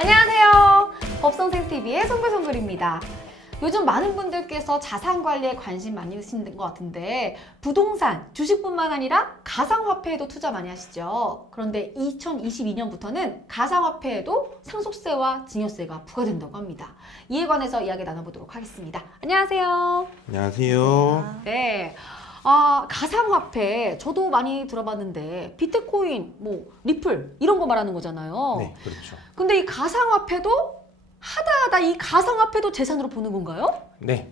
안녕하세요. 법성생TV의 송글송글입니다. 요즘 많은 분들께서 자산관리에 관심 많이 있으신 것 같은데 부동산, 주식뿐만 아니라 가상화폐에도 투자 많이 하시죠. 그런데 2022년부터는 가상화폐에도 상속세와 증여세가 부과된다고 합니다. 이에 관해서 이야기 나눠보도록 하겠습니다. 안녕하세요. 안녕하세요. 네. 가상화폐 저도 많이 들어봤는데 비트코인, 리플 이런 거 말하는 거잖아요. 네, 그렇죠. 근데 이 가상화폐도 하다 이 가상화폐도 재산으로 보는 건가요? 네.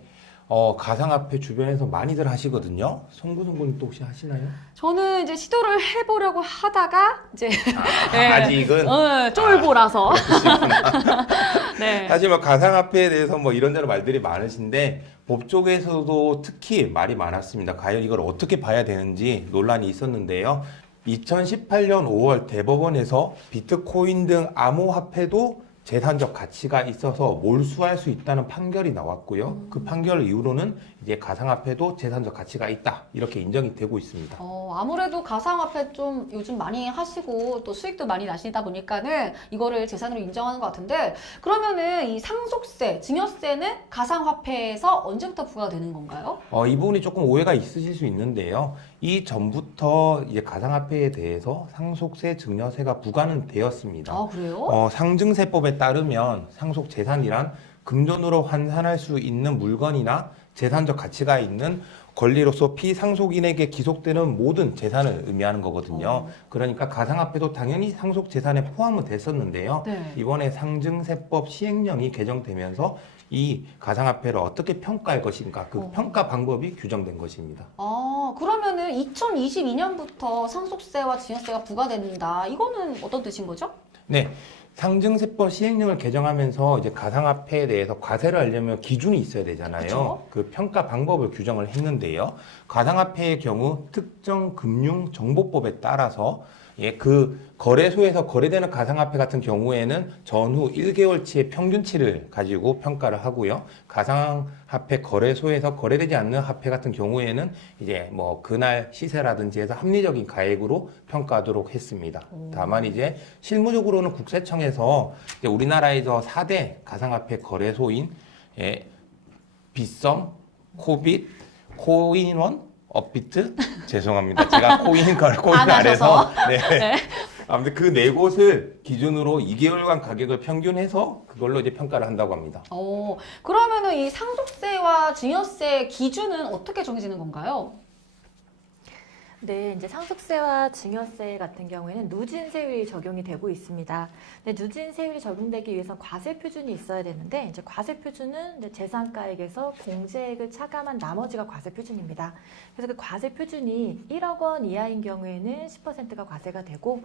가상화폐 주변에서 많이들 하시거든요. 송구송구는 또 혹시 하시나요? 저는 이제 시도를 해보려고 하다가 이제 네. 아직은 쫄보라서. 네. 사실 가상화폐에 대해서 이런저런 말들이 많으신데 법 쪽에서도 특히 말이 많았습니다. 과연 이걸 어떻게 봐야 되는지 논란이 있었는데요. 2018년 5월 대법원에서 비트코인 등 암호화폐도 재산적 가치가 있어서 몰수할 수 있다는 판결이 나왔고요. 그 판결 이후로는 이제 가상화폐도 재산적 가치가 있다 이렇게 인정이 되고 있습니다. 아무래도 가상화폐 좀 요즘 많이 하시고 또 수익도 많이 나시다 보니까는 이거를 재산으로 인정하는 것 같은데 그러면은 이 상속세, 증여세는 가상화폐에서 언제부터 부과되는 건가요? 이 부분이 조금 오해가 있으실 수 있는데요. 이전부터 이제 가상화폐에 대해서 상속세, 증여세가 부과는 되었습니다. 아, 그래요? 상증세법에 따르면 상속 재산이란 금전으로 환산할 수 있는 물건이나 재산적 가치가 있는 권리로서 피상속인에게 기속되는 모든 재산을 의미하는 거거든요. 그러니까 가상화폐도 당연히 상속 재산에 포함은 됐었는데요. 네. 이번에 상증세법 시행령이 개정되면서 이 가상화폐를 어떻게 평가할 것인가 그 평가 방법이 규정된 것입니다. 그러면은 2022년부터 상속세와 증여세가 부과된다. 이거는 어떤 뜻인 거죠? 네. 상증세법 시행령을 개정하면서 이제 가상화폐에 대해서 과세를 하려면 기준이 있어야 되잖아요. 그쵸? 그 평가 방법을 규정을 했는데요. 가상화폐의 경우 특정 금융정보법에 따라서 그 거래소에서 거래되는 가상화폐 같은 경우에는 전후 1개월치의 평균치를 가지고 평가를 하고요. 가상화폐 거래소에서 거래되지 않는 화폐 같은 경우에는 이제 그날 시세라든지 해서 합리적인 가액으로 평가하도록 했습니다. 다만 이제 실무적으로는 국세청에서 이제 우리나라에서 4대 가상화폐 거래소인 빗썸, 코빗, 코인원, 업비트? 죄송합니다. 제가 코인 안 해서. 네. 네. 아무튼 그 네 곳을 기준으로 2개월간 가격을 평균해서 그걸로 이제 평가를 한다고 합니다. 그러면은 이 상속세와 증여세 기준은 어떻게 정해지는 건가요? 네, 이제 상속세와 증여세 같은 경우에는 누진세율이 적용이 되고 있습니다. 근데 누진세율이 적용되기 위해서 과세 표준이 있어야 되는데 이제 과세 표준은 이제 재산가액에서 공제액을 차감한 나머지가 과세 표준입니다. 그래서 그 과세 표준이 1억 원 이하인 경우에는 10%가 과세가 되고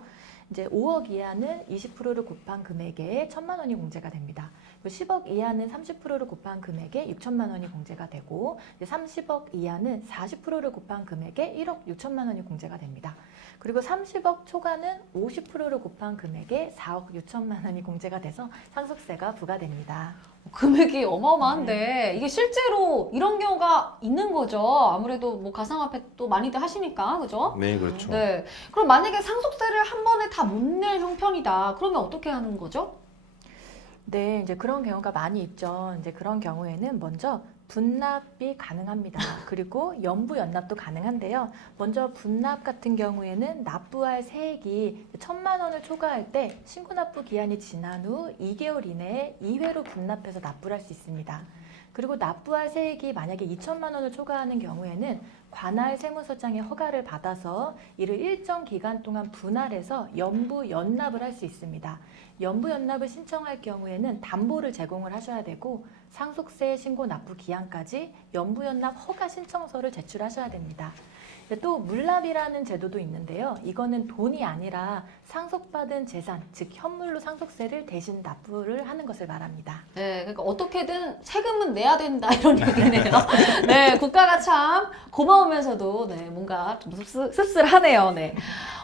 이제 5억 이하는 20%를 곱한 금액에 1,000만 원이 공제가 됩니다. 10억 이하는 30%를 곱한 금액에 6천만 원이 공제가 되고 30억 이하는 40%를 곱한 금액에 1억 6천만 원이 공제가 됩니다. 그리고 30억 초과는 50%를 곱한 금액에 4억 6천만 원이 공제가 돼서 상속세가 부과됩니다. 금액이 어마어마한데 이게 실제로 이런 경우가 있는 거죠. 아무래도 가상화폐 또 많이들 하시니까, 그죠? 네, 그렇죠. 네. 그럼 만약에 상속세를 한 번에 다 못 낼 형편이다. 그러면 어떻게 하는 거죠? 네, 이제 그런 경우가 많이 있죠. 이제 그런 경우에는 먼저 분납이 가능합니다. 그리고 연부연납도 가능한데요. 먼저 분납 같은 경우에는 납부할 세액이 1,000만 원을 초과할 때 신고납부 기한이 지난 후 2개월 이내에 2회로 분납해서 납부를 할 수 있습니다. 그리고 납부할 세액이 만약에 2천만 원을 초과하는 경우에는 관할 세무서장의 허가를 받아서 이를 일정 기간 동안 분할해서 연부연납을 할 수 있습니다. 연부연납을 신청할 경우에는 담보를 제공을 하셔야 되고 상속세 신고 납부 기한까지 연부연납 허가 신청서를 제출하셔야 됩니다. 또 물납이라는 제도도 있는데요. 이거는 돈이 아니라 상속받은 재산, 즉 현물로 상속세를 대신 납부를 하는 것을 말합니다. 네, 그러니까 어떻게든 세금은 내야 된다 이런 얘기네요. 네, 국가가 참 고마우면서도 뭔가 좀 씁쓸하네요. 네.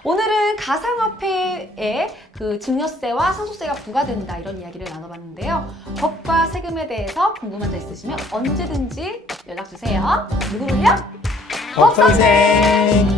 오늘은 가상화폐에 그 증여세와 상속세가 부과된다 이런 이야기를 나눠봤는데요. 법과 세금에 대해서 궁금한 점 있으시면 언제든지 연락 주세요. 누구를요? 법선생!